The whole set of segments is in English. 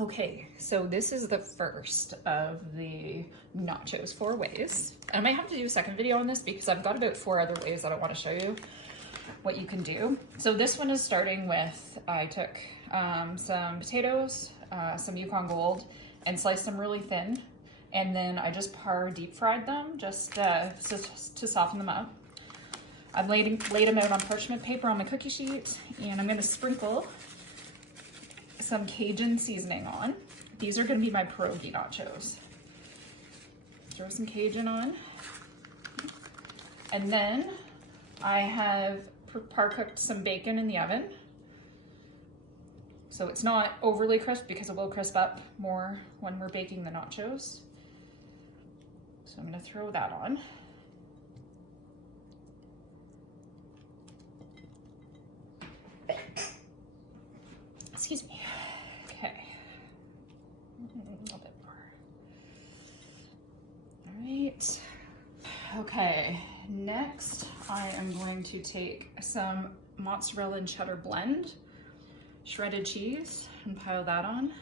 Okay, so this is the first of the nachos 4 ways. I might have to do a second video on this because I've got about 4 other ways that I want to show you what you can do. So this one is starting with, I took some potatoes, some Yukon Gold, and sliced them really thin. And then I just deep fried them just to soften them up. I've laid them out on parchment paper on my cookie sheet, and I'm going to sprinkle some Cajun seasoning on. These are going to be my pierogi nachos. Throw some Cajun on. And then I have par-cooked some bacon in the oven. So it's not overly crisp because it will crisp up more when we're baking the nachos. So I'm going to throw that on. Excuse me. Okay. A little bit more. All right. Okay. Next, I am going to take some mozzarella and cheddar blend, shredded cheese, and pile that on.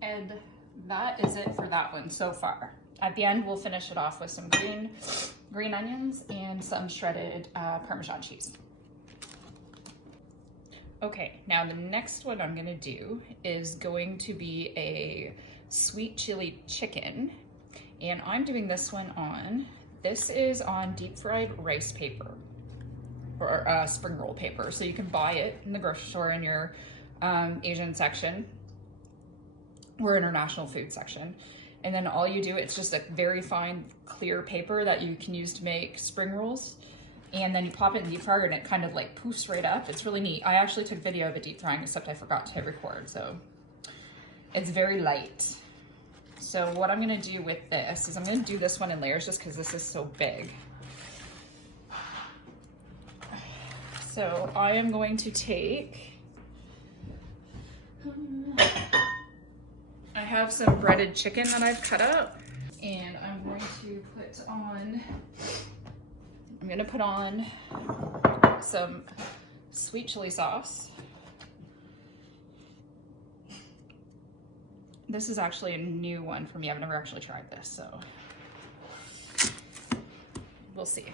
And that is it for that one so far. At the end, we'll finish it off with some green onions and some shredded Parmesan cheese. Okay, now the next one I'm gonna do is going to be a sweet chili chicken. And I'm doing this one this is on deep fried rice paper or spring roll paper. So you can buy it in the grocery store in your Asian section or international food section. And then all you do, it's just a very fine, clear paper that you can use to make spring rolls. And then you pop it in the deep fryer and it kind of like poofs right up. It's really neat. I actually took video of it deep frying, except I forgot to hit record. So it's very light. So what I'm gonna do with this is I'm gonna do this one in layers just because this is so big. So I am going to take, I have some breaded chicken that I've cut up, and I'm going to put on some sweet chili sauce. This is actually a new one for me. I've never actually tried this, so we'll see.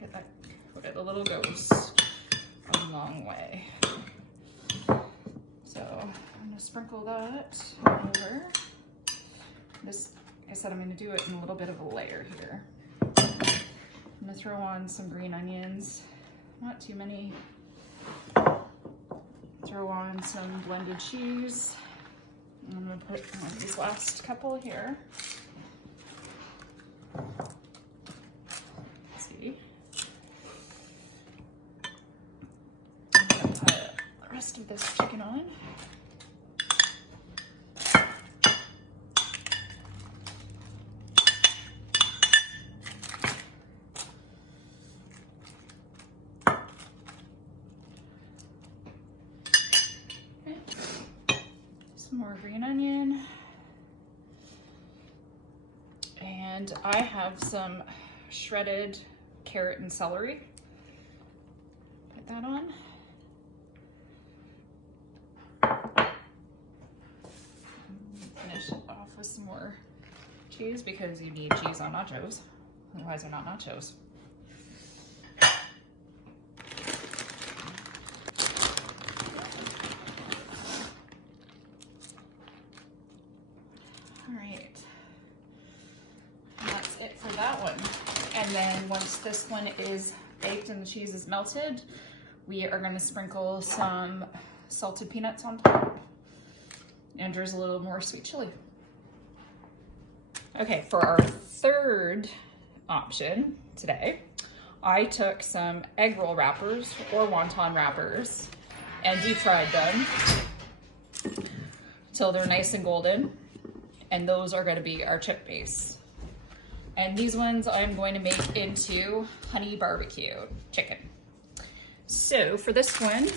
Get that coated. A little goes a long way. So I'm gonna sprinkle that over. This, like I said, I'm gonna do it in a little bit of a layer here. I'm gonna throw on some green onions, not too many. Throw on some blended cheese. I'm gonna put on these last couple here. Let's see. I'm gonna put the rest of this chicken on. More green onion, and I have some shredded carrot and celery. Put that on. Finish it off with some more cheese because you need cheese on nachos, otherwise they're not nachos. That one. And then once this one is baked and the cheese is melted, we are going to sprinkle some salted peanuts on top, and there's a little more sweet chili. Okay, for our third option today, I took some egg roll wrappers or wonton wrappers and deep fried them till they're nice and golden, and those are going to be our chip base. And these ones I'm going to make into honey barbecue chicken. So for this one,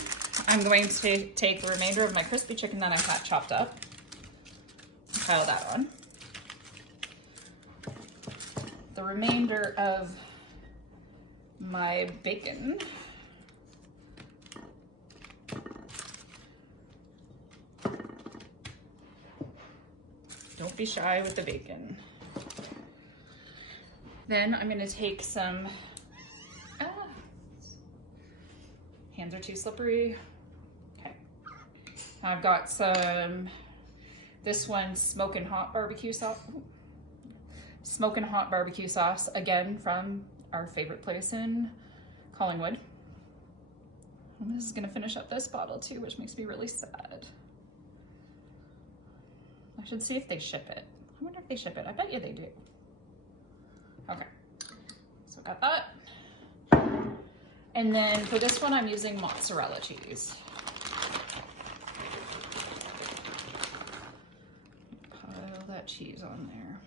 I'm going to take the remainder of my crispy chicken that I had chopped up, pile that on. the remainder of my bacon. Don't be shy with the bacon. Then I'm gonna take some, hands are too slippery. Okay. I've got some, this one, smoking hot barbecue sauce. Smoking hot barbecue sauce, again, from our favorite place in Collingwood. And this is gonna finish up this bottle too, which makes me really sad. I should see if they ship it. I wonder if they ship it. I bet you they do. Okay, so got that. And then for this one, I'm using mozzarella cheese. Pile that cheese on there.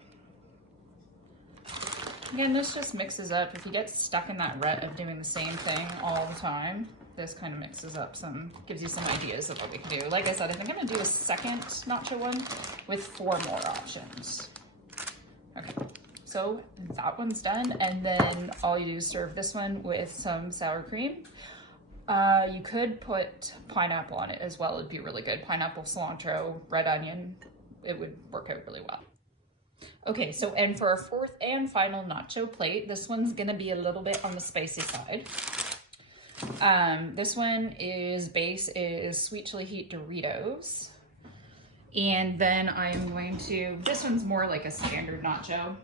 Again, this just mixes up. If you get stuck in that rut of doing the same thing all the time, this kind of mixes up some, gives you some ideas of what we can do. Like I said, I think I'm gonna do a second nacho one with 4 more options. Okay, so that one's done. And then all you do is serve this one with some sour cream. You could put pineapple on it as well. It'd be really good. Pineapple, cilantro, red onion. It would work out really well. Okay, so and for our 4th and final nacho plate, this one's gonna be a little bit on the spicy side. This one base is sweet chili heat Doritos. And then I'm going to, this one's more like a standard nacho.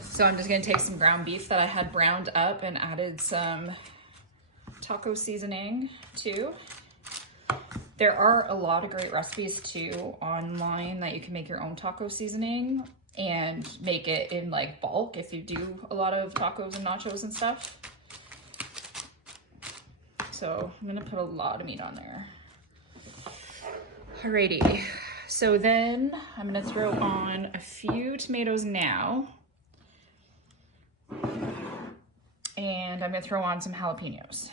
So I'm just gonna take some ground beef that I had browned up and added some taco seasoning to. There are a lot of great recipes too online that you can make your own taco seasoning and make it in like bulk if you do a lot of tacos and nachos and stuff. So I'm gonna put a lot of meat on there. Alrighty, so then I'm gonna throw on a few tomatoes now. And I'm gonna throw on some jalapenos.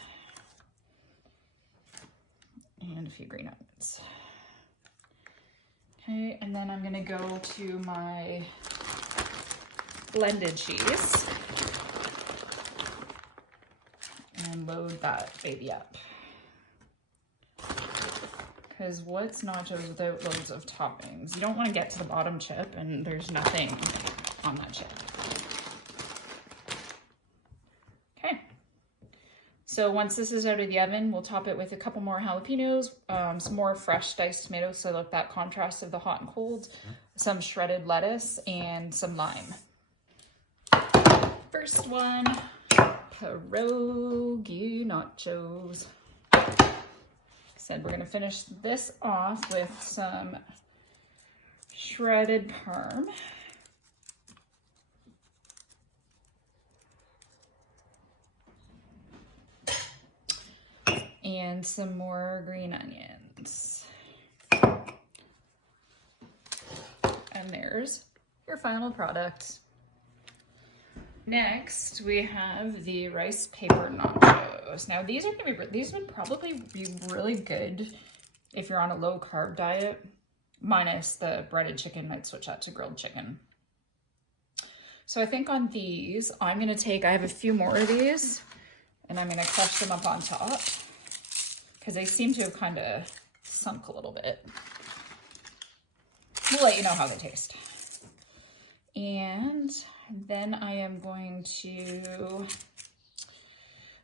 And a few green onions. Okay, and then I'm gonna go to my blended cheese and load that baby up. Because what's nachos without loads of toppings? You don't want to get to the bottom chip and there's nothing on that chip. Okay. So once this is out of the oven, we'll top it with a couple more jalapenos, some more fresh diced tomatoes so like that contrast of the hot and cold, some shredded lettuce, and some lime. First one, Perogie nachos. Said we're gonna finish this off with some shredded parm. And some more green onions. And there's your final product. Next, we have the rice paper nachos. Now these would probably be really good if you're on a low carb diet, minus the breaded chicken. I'd switch that to grilled chicken. So I think on these, I have a few more of these and I'm gonna crush them up on top because they seem to have kind of sunk a little bit. We'll let you know how they taste. And then I am going to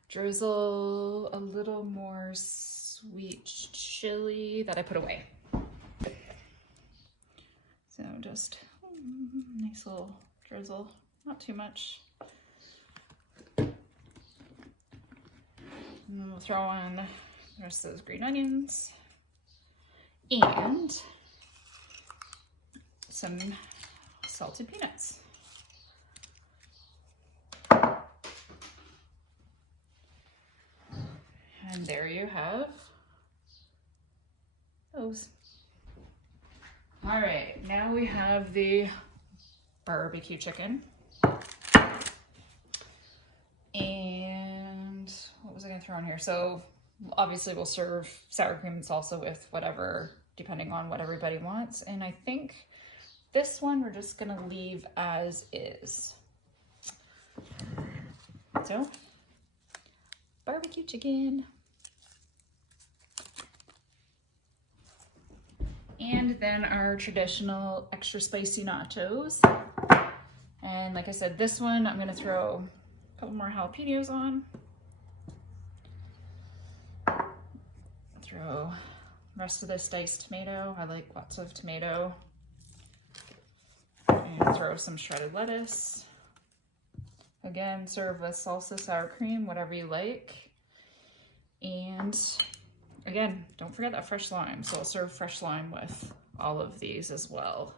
drizzle a little more sweet chili that I put away. So just nice little drizzle, not too much. And then we'll throw on the rest of those green onions and some salted peanuts. And there you have those. All right, now we have the barbecue chicken. And what was I gonna throw on here? So obviously we'll serve sour cream and salsa with whatever, depending on what everybody wants. And I think This one we're just gonna leave as is. So, barbecue chicken. And then our traditional extra spicy nachos. And like I said, this one I'm gonna throw a couple more jalapenos on. Throw the rest of this diced tomato. I like lots of tomato. And throw some shredded lettuce. Again, serve with salsa, sour cream, whatever you like. And again, don't forget that fresh lime. So I'll serve fresh lime with all of these as well.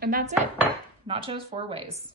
And that's it. Nachos 4 ways.